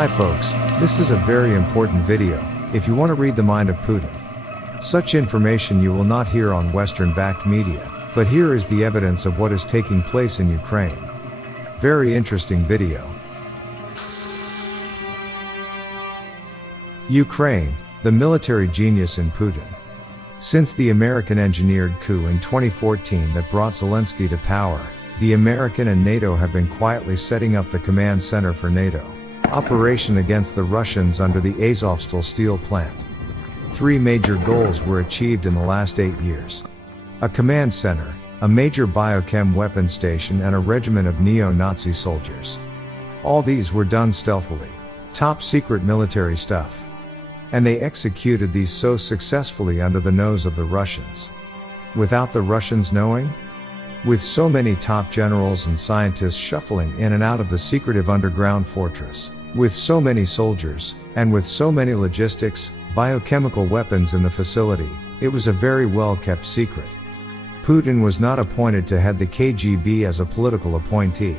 Hi folks, this is a very important video, if you want to read the mind of Putin. Such information you will not hear on Western-backed media, but here is the evidence of what is taking place in Ukraine. Very interesting video. Ukraine, the military genius in Putin. Since the American-engineered coup in 2014 that brought Zelensky to power, the American and NATO have been quietly setting up the command center for NATO operation against the Russians under the Azovstal steel plant. 3 major goals were achieved in the last 8 years. A command center, a major biochem weapon station and a regiment of neo-Nazi soldiers. All these were done stealthily. Top secret military stuff. And they executed these so successfully under the nose of the Russians. Without the Russians knowing? With so many top generals and scientists shuffling in and out of the secretive underground fortress. With so many soldiers, and with so many logistics, biochemical weapons in the facility, it was a very well kept secret. Putin was not appointed to head the KGB as a political appointee.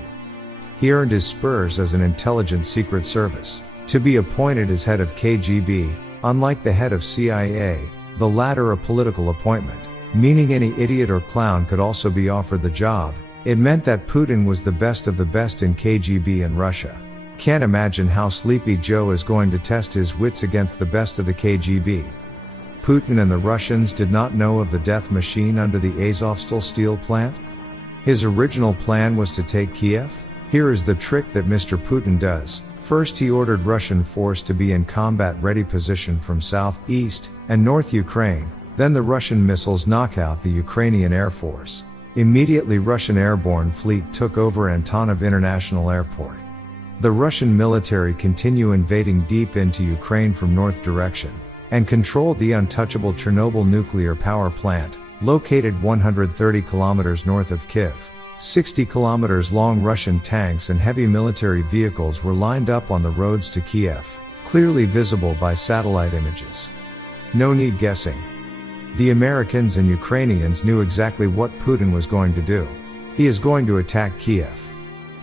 He earned his spurs as an intelligence secret service. To be appointed as head of KGB, unlike the head of CIA, the latter a political appointment, meaning any idiot or clown could also be offered the job, it meant that Putin was the best of the best in KGB in Russia. Can't imagine how Sleepy Joe is going to test his wits against the best of the KGB. Putin and the Russians did not know of the death machine under the Azovstal steel plant? His original plan was to take Kiev? Here is the trick that Mr. Putin does. First he ordered Russian force to be in combat-ready position from south, east, and north Ukraine. Then the Russian missiles knock out the Ukrainian Air Force. Immediately Russian airborne fleet took over Antonov International Airport. The Russian military continue invading deep into Ukraine from north direction, and controlled the untouchable Chernobyl nuclear power plant, located 130 kilometers north of Kyiv. 60 kilometers long Russian tanks and heavy military vehicles were lined up on the roads to Kiev, clearly visible by satellite images. No need guessing. The Americans and Ukrainians knew exactly what Putin was going to do. He is going to attack Kiev.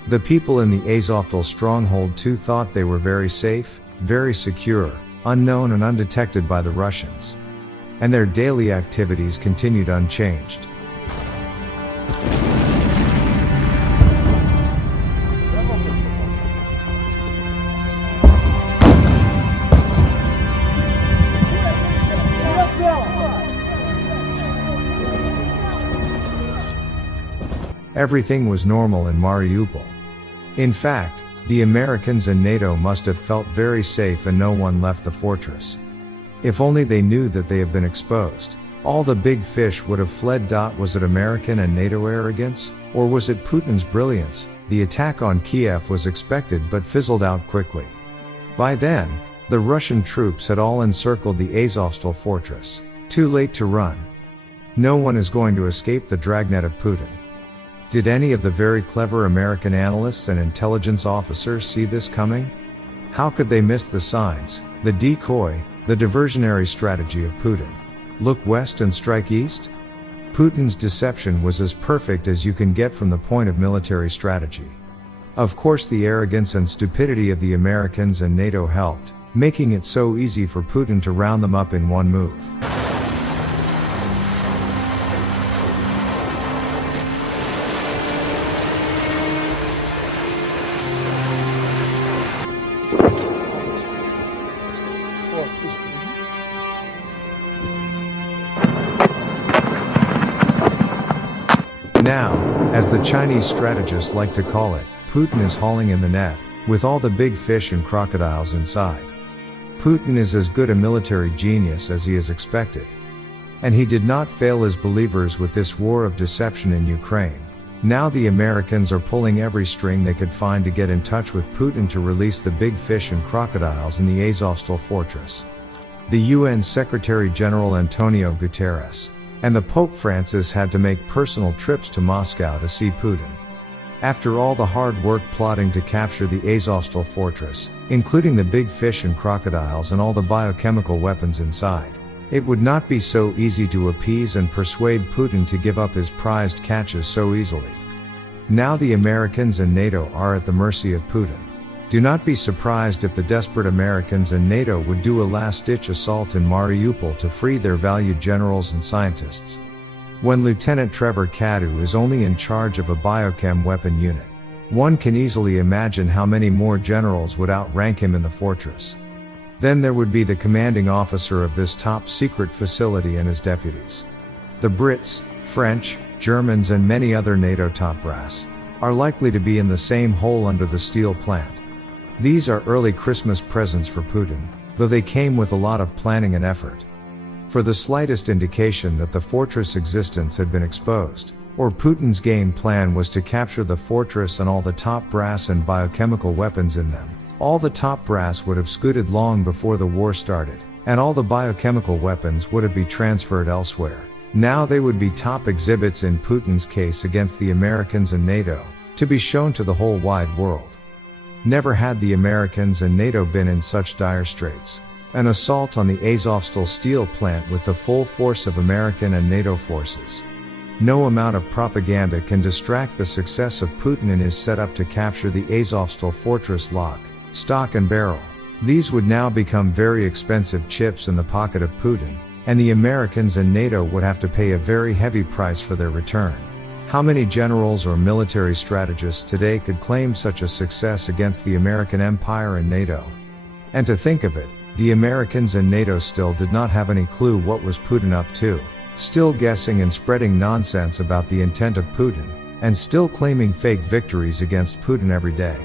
The people in the Azovstal stronghold too thought they were very safe, very secure, unknown and undetected by the Russians. And their daily activities continued unchanged. Everything was normal in Mariupol. In fact, the Americans and NATO must have felt very safe and no one left the fortress. If only they knew that they have been exposed. All the big fish would have fled. Was it American and NATO arrogance? Or was it Putin's brilliance? The attack on Kiev was expected but fizzled out quickly. By then, the Russian troops had all encircled the Azovstal fortress. Too late to run. No one is going to escape the dragnet of Putin. Did any of the very clever American analysts and intelligence officers see this coming? How could they miss the signs, the decoy, the diversionary strategy of Putin? Look west and strike east? Putin's deception was as perfect as you can get from the point of military strategy. Of course the arrogance and stupidity of the Americans and NATO helped, making it so easy for Putin to round them up in one move. Now, as the Chinese strategists like to call it, Putin is hauling in the net, with all the big fish and crocodiles inside. Putin is as good a military genius as he is expected. And he did not fail his believers with this war of deception in Ukraine. Now the Americans are pulling every string they could find to get in touch with Putin to release the big fish and crocodiles in the Azovstal fortress. The UN Secretary General Antonio Guterres and the Pope Francis had to make personal trips to Moscow to see Putin. After all the hard work plotting to capture the Azovstal fortress, including the big fish and crocodiles and all the biochemical weapons inside, it would not be so easy to appease and persuade Putin to give up his prized catches so easily. Now the Americans and NATO are at the mercy of Putin. Do not be surprised if the desperate Americans and NATO would do a last-ditch assault in Mariupol to free their valued generals and scientists. When Lieutenant Trevor Cadu is only in charge of a biochem weapon unit, one can easily imagine how many more generals would outrank him in the fortress. Then there would be the commanding officer of this top-secret facility and his deputies. The Brits, French, Germans and many other NATO top brass are likely to be in the same hole under the steel plant. These are early Christmas presents for Putin, though they came with a lot of planning and effort. For the slightest indication that the fortress' existence had been exposed, or Putin's game plan was to capture the fortress and all the top brass and biochemical weapons in them, all the top brass would have scooted long before the war started, and all the biochemical weapons would have been transferred elsewhere. Now they would be top exhibits in Putin's case against the Americans and NATO, to be shown to the whole wide world. Never had the Americans and NATO been in such dire straits. An assault on the Azovstal steel plant with the full force of American and NATO forces. No amount of propaganda can distract the success of Putin in his setup to capture the Azovstal fortress lock, stock and barrel. These would now become very expensive chips in the pocket of Putin, and the Americans and NATO would have to pay a very heavy price for their return. How many generals or military strategists today could claim such a success against the American empire and NATO? And to think of it, the Americans and NATO still did not have any clue what was Putin up to, still guessing and spreading nonsense about the intent of Putin, and still claiming fake victories against Putin every day.